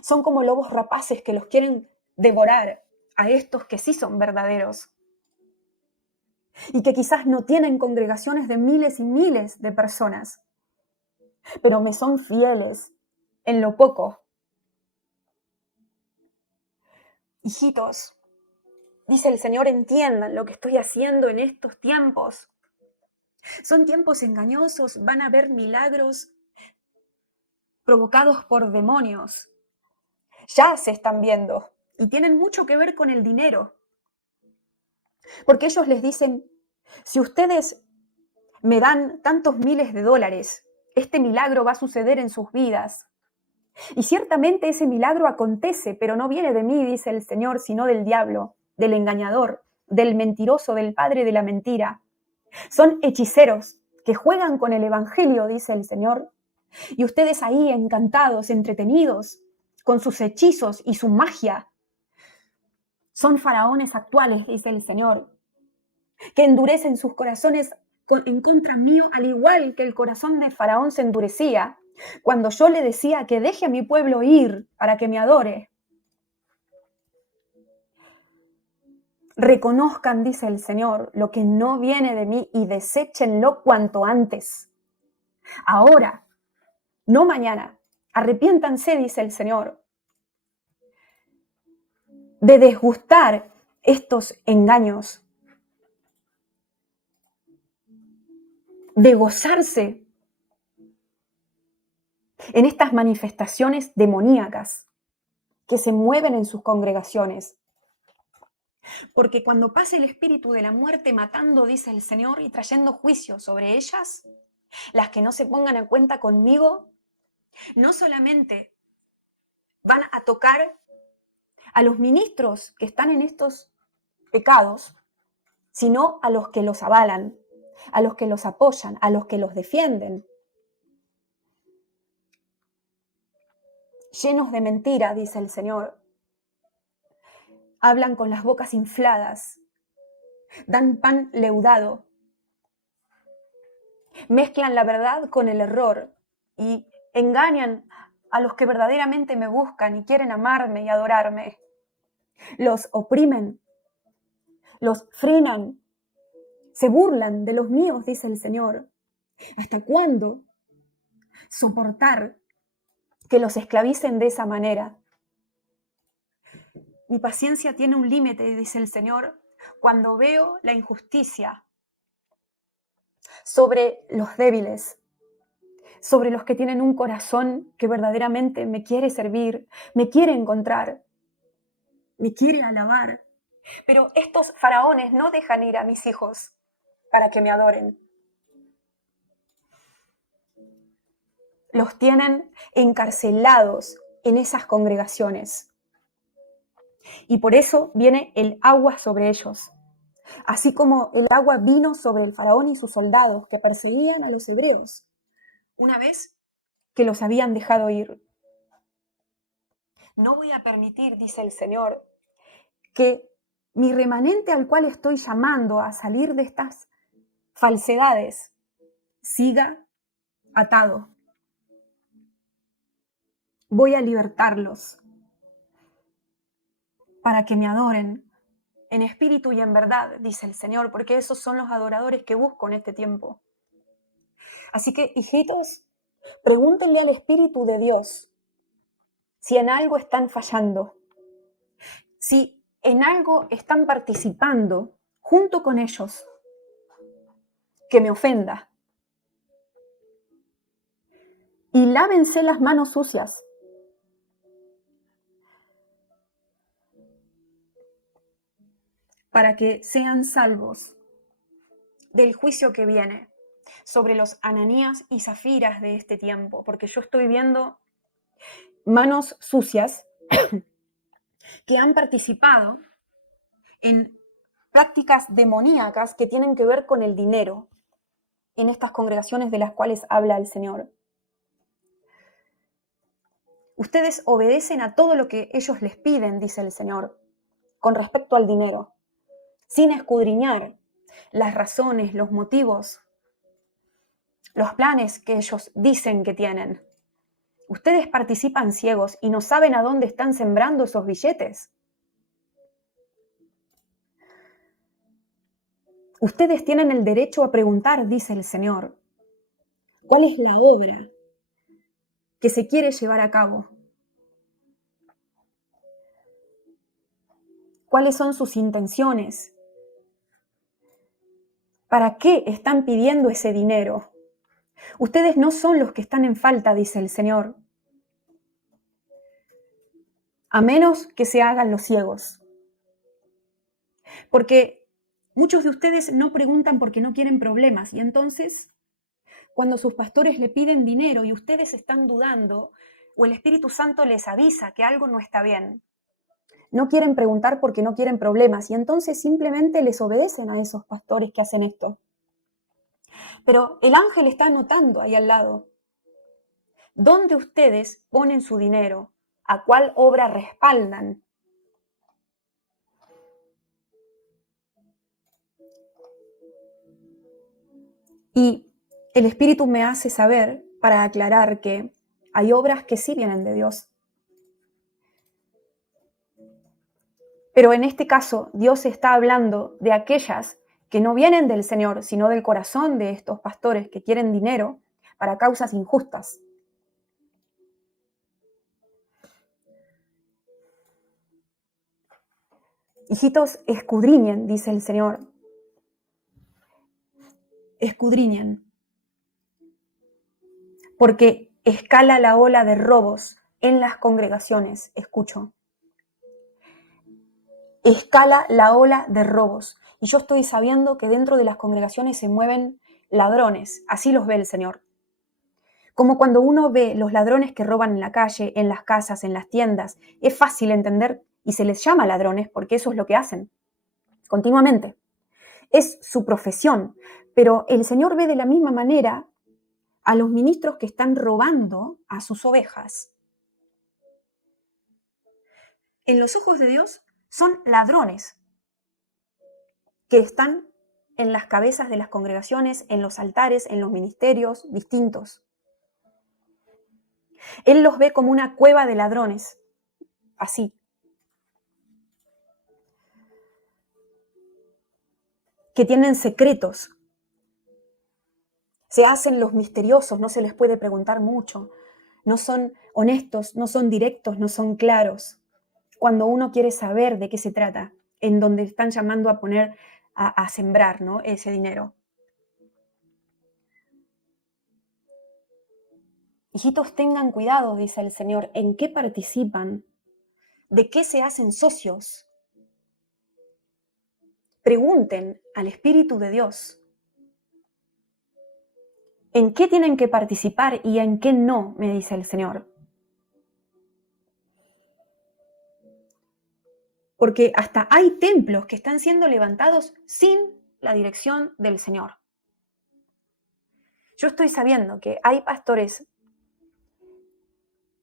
son como lobos rapaces que los quieren devorar a estos que sí son verdaderos y que quizás no tienen congregaciones de miles y miles de personas, pero me son fieles en lo poco. Hijitos, dice el Señor, entiendan lo que estoy haciendo en estos tiempos. Son tiempos engañosos, van a haber milagros provocados por demonios. Ya se están viendo y tienen mucho que ver con el dinero. Porque ellos les dicen, si ustedes me dan tantos miles de dólares, este milagro va a suceder en sus vidas. Y ciertamente ese milagro acontece, pero no viene de mí, dice el Señor, sino del diablo, del engañador, del mentiroso, del padre de la mentira. Son hechiceros que juegan con el evangelio, dice el Señor. Y ustedes ahí encantados, entretenidos, con sus hechizos y su magia. Son faraones actuales, dice el Señor, que endurecen sus corazones en contra mío, al igual que el corazón de Faraón se endurecía cuando yo le decía que deje a mi pueblo ir para que me adore. Reconozcan, dice el Señor, lo que no viene de mí y deséchenlo cuanto antes. Ahora, no mañana. Arrepiéntanse, dice el Señor, de desgustar estos engaños, de gozarse en estas manifestaciones demoníacas que se mueven en sus congregaciones. Porque cuando pase el espíritu de la muerte matando, dice el Señor, y trayendo juicio sobre ellas, las que no se pongan a cuenta conmigo, no solamente van a tocar a los ministros que están en estos pecados, sino a los que los avalan, a los que los apoyan, a los que los defienden. Llenos de mentira, dice el Señor. Hablan con las bocas infladas, dan pan leudado, mezclan la verdad con el error y engañan a los que verdaderamente me buscan y quieren amarme y adorarme. Los oprimen, los frenan, se burlan de los míos, dice el Señor. ¿Hasta cuándo soportar que los esclavicen de esa manera? Mi paciencia tiene un límite, dice el Señor, cuando veo la injusticia sobre los débiles, sobre los que tienen un corazón que verdaderamente me quiere servir, me quiere encontrar, me quiere alabar. Pero estos faraones no dejan ir a mis hijos para que me adoren. Los tienen encarcelados en esas congregaciones. Y por eso viene el agua sobre ellos. Así como el agua vino sobre el faraón y sus soldados que perseguían a los hebreos, una vez que los habían dejado ir. No voy a permitir, dice el Señor, que mi remanente al cual estoy llamando a salir de estas falsedades siga atado. Voy a libertarlos para que me adoren en espíritu y en verdad, dice el Señor, porque esos son los adoradores que busco en este tiempo. Así que, hijitos, pregúntenle al Espíritu de Dios si en algo están fallando, si en algo están participando junto con ellos que me ofenda. Y lávense las manos sucias. para que sean salvos del juicio que viene sobre los Ananías y Zafiras de este tiempo, porque yo estoy viendo manos sucias que han participado en prácticas demoníacas que tienen que ver con el dinero en estas congregaciones de las cuales habla el Señor. Ustedes obedecen a todo lo que ellos les piden, dice el Señor, con respecto al dinero, sin escudriñar las razones, los motivos, los planes que ellos dicen que tienen. Ustedes participan ciegos y no saben a dónde están sembrando esos billetes. Ustedes tienen el derecho a preguntar, dice el Señor, ¿cuál es la obra que se quiere llevar a cabo? ¿Cuáles son sus intenciones? ¿Para qué están pidiendo ese dinero? Ustedes no son los que están en falta, dice el Señor, a menos que se hagan los ciegos. Porque muchos de ustedes no preguntan porque no quieren problemas y entonces cuando sus pastores le piden dinero y ustedes están dudando o el Espíritu Santo les avisa que algo no está bien, no quieren preguntar porque no quieren problemas y entonces simplemente les obedecen a esos pastores que hacen esto. Pero el ángel está anotando ahí al lado dónde ustedes ponen su dinero, a cuál obra respaldan. Y el Espíritu me hace saber para aclarar que hay obras que sí vienen de Dios. Pero en este caso, Dios está hablando de aquellas que no vienen del Señor, sino del corazón de estos pastores que quieren dinero para causas injustas. Hijitos, escudriñen, dice el Señor. Escudriñen. Porque escala la ola de robos en las congregaciones, escucho. Escala la ola de robos. Y yo estoy sabiendo que dentro de las congregaciones se mueven ladrones, así los ve el Señor. Como cuando uno ve los ladrones que roban en la calle, en las casas, en las tiendas, es fácil entender y se les llama ladrones porque eso es lo que hacen continuamente. Es su profesión, pero el Señor ve de la misma manera a los ministros que están robando a sus ovejas. En los ojos de Dios son ladrones que están en las cabezas de las congregaciones, en los altares, en los ministerios distintos. Él los ve como una cueva de ladrones, así. Que tienen secretos. Se hacen los misteriosos, no se les puede preguntar mucho. No son honestos, no son directos, no son claros. Cuando uno quiere saber de qué se trata, en donde están llamando a poner, a sembrar, ¿no?, ese dinero. Hijitos, tengan cuidado, dice el Señor, en qué participan, de qué se hacen socios. Pregunten al Espíritu de Dios en qué tienen que participar y en qué no, me dice el Señor. Porque hasta hay templos que están siendo levantados sin la dirección del Señor. Yo estoy sabiendo que hay pastores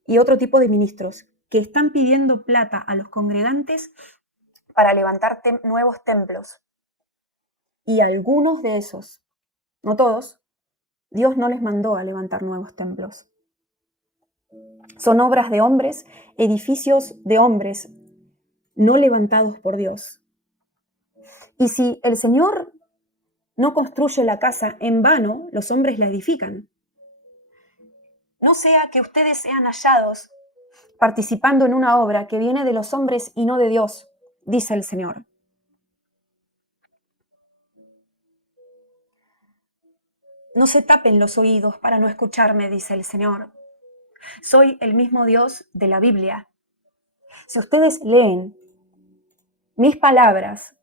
y otro tipo de ministros que están pidiendo plata a los congregantes para levantar nuevos templos. Y algunos de esos, no todos, Dios no les mandó a levantar nuevos templos. Son obras de hombres, edificios de hombres, no levantados por Dios. Y si el Señor no construye la casa en vano, los hombres la edifican. No sea que ustedes sean hallados participando en una obra que viene de los hombres y no de Dios, dice el Señor. No se tapen los oídos para no escucharme, dice el Señor. Soy el mismo Dios de la Biblia. Si ustedes leen mis palabras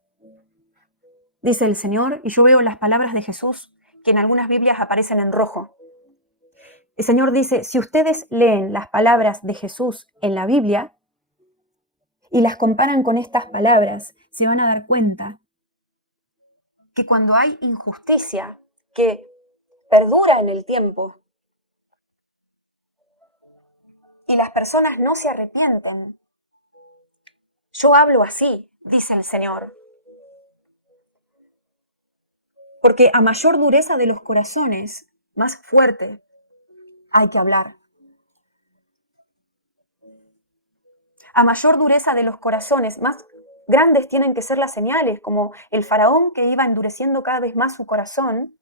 dice el Señor, y yo veo las palabras de Jesús, que en algunas Biblias aparecen en rojo. El Señor dice, si ustedes leen las palabras de Jesús en la Biblia y las comparan con estas palabras, se van a dar cuenta que cuando hay injusticia que perdura en el tiempo y las personas no se arrepienten, yo hablo así, dice el Señor. Porque a mayor dureza de los corazones, más fuerte hay que hablar. A mayor dureza de los corazones, más grandes tienen que ser las señales, como el faraón que iba endureciendo cada vez más su corazón,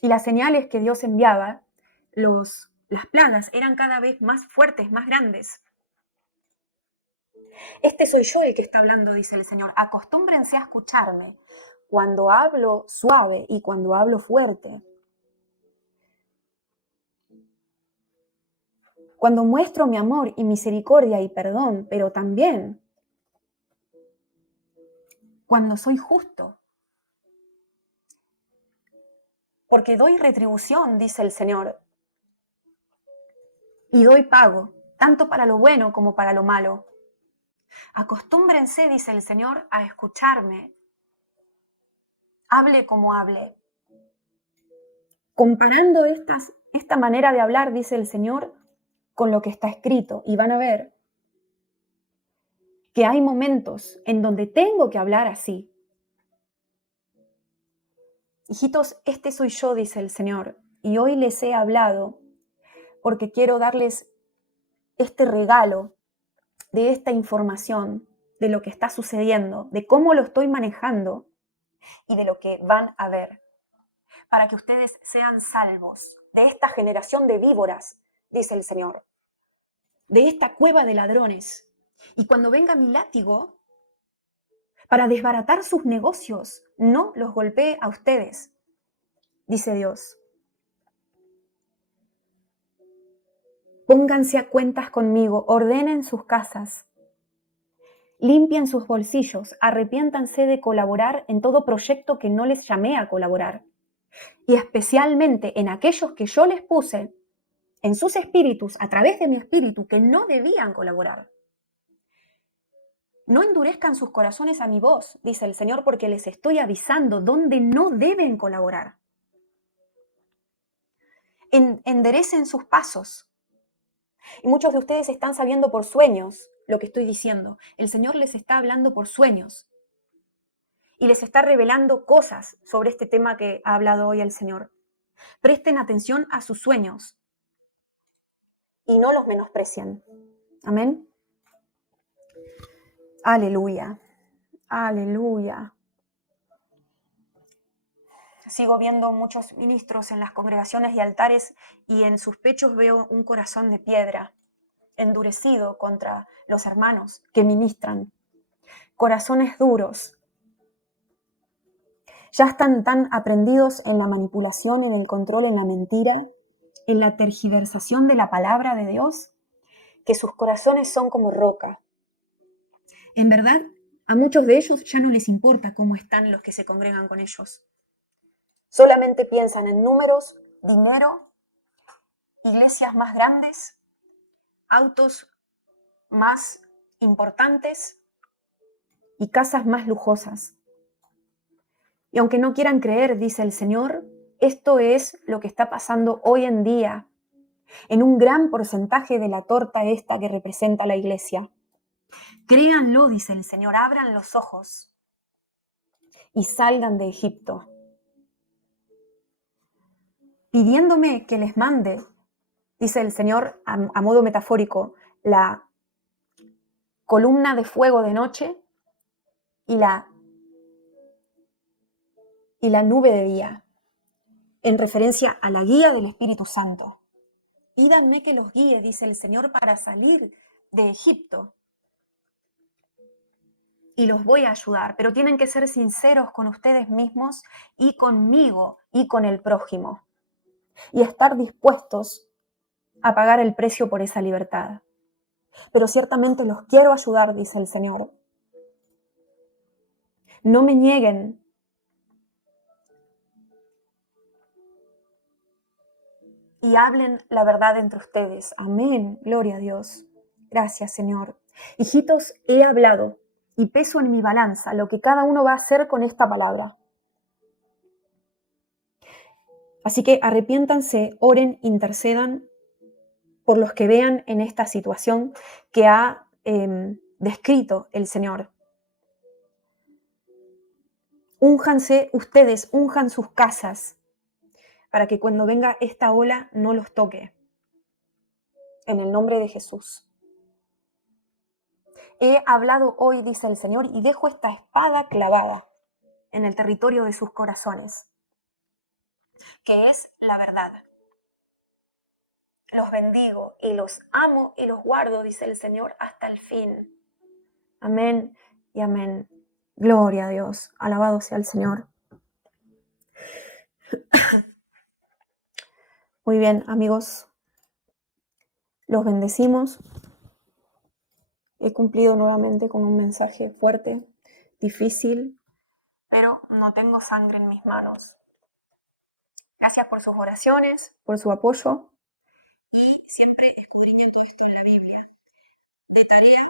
y las señales que Dios enviaba, las plagas, eran cada vez más fuertes, más grandes. Este soy yo el que está hablando, dice el Señor. Acostúmbrense a escucharme cuando hablo suave y cuando hablo fuerte. Cuando muestro mi amor y misericordia y perdón, pero también cuando soy justo. Porque doy retribución, dice el Señor, y doy pago, tanto para lo bueno como para lo malo. Acostúmbrense, dice el Señor, a escucharme. Hable como hable. Comparando esta manera de hablar, dice el Señor, con lo que está escrito, y van a ver que hay momentos en donde tengo que hablar así. Hijitos, este soy yo, dice el Señor, y hoy les he hablado porque quiero darles este regalo de esta información, de lo que está sucediendo, de cómo lo estoy manejando y de lo que van a ver, para que ustedes sean salvos de esta generación de víboras, dice el Señor, de esta cueva de ladrones. Y cuando venga mi látigo, para desbaratar sus negocios, no los golpee a ustedes, dice Dios. Pónganse a cuentas conmigo, ordenen sus casas, limpien sus bolsillos, arrepiéntanse de colaborar en todo proyecto que no les llamé a colaborar, y especialmente en aquellos que yo les puse en sus espíritus, a través de mi espíritu, que no debían colaborar. No endurezcan sus corazones a mi voz, dice el Señor, porque les estoy avisando dónde no deben colaborar. Enderecen sus pasos. Y muchos de ustedes están sabiendo por sueños lo que estoy diciendo. El Señor les está hablando por sueños y les está revelando cosas sobre este tema que ha hablado hoy el Señor. Presten atención a sus sueños y no los menosprecien. Amén. Aleluya. Aleluya. Sigo viendo muchos ministros en las congregaciones y altares y en sus pechos veo un corazón de piedra, endurecido contra los hermanos que ministran. Corazones duros. Ya están tan aprendidos en la manipulación, en el control, en la mentira, en la tergiversación de la palabra de Dios, que sus corazones son como roca. En verdad, a muchos de ellos ya no les importa cómo están los que se congregan con ellos. Solamente piensan en números, dinero, iglesias más grandes, autos más importantes y casas más lujosas. Y aunque no quieran creer, dice el Señor, esto es lo que está pasando hoy en día en un gran porcentaje de la torta esta que representa la iglesia. Créanlo, dice el Señor, abran los ojos y salgan de Egipto. Pidiéndome que les mande, dice el Señor a modo metafórico, la columna de fuego de noche y la nube de día, en referencia a la guía del Espíritu Santo. Pídanme que los guíe, dice el Señor, para salir de Egipto. Y los voy a ayudar, pero tienen que ser sinceros con ustedes mismos y conmigo y con el prójimo. Y estar dispuestos a pagar el precio por esa libertad. Pero ciertamente los quiero ayudar, dice el Señor. No me nieguen y hablen la verdad entre ustedes. Amén. Gloria a Dios. Gracias, Señor. Hijitos, he hablado y peso en mi balanza lo que cada uno va a hacer con esta palabra. Así que arrepiéntanse, oren, intercedan por los que vean en esta situación que ha descrito el Señor. Únjanse ustedes, unjan sus casas para que cuando venga esta ola no los toque. En el nombre de Jesús. He hablado hoy, dice el Señor, y dejo esta espada clavada en el territorio de sus corazones, que es la verdad. Los bendigo y los amo y los guardo, dice el Señor, hasta el fin. Amén y amén. Gloria a Dios. Alabado sea el Señor. Muy bien, amigos. Los bendecimos. He cumplido nuevamente con un mensaje fuerte, difícil, pero no tengo sangre en mis manos. Gracias por sus oraciones, por su apoyo. Y siempre escudriñen todo esto en la Biblia. De tarea,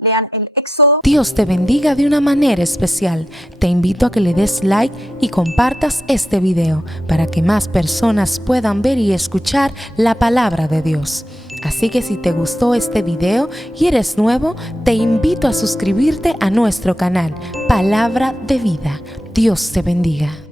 lean el Éxodo. Dios te bendiga de una manera especial. Te invito a que le des like y compartas este video para que más personas puedan ver y escuchar la palabra de Dios. Así que si te gustó este video y eres nuevo, te invito a suscribirte a nuestro canal Palabra de Vida. Dios te bendiga.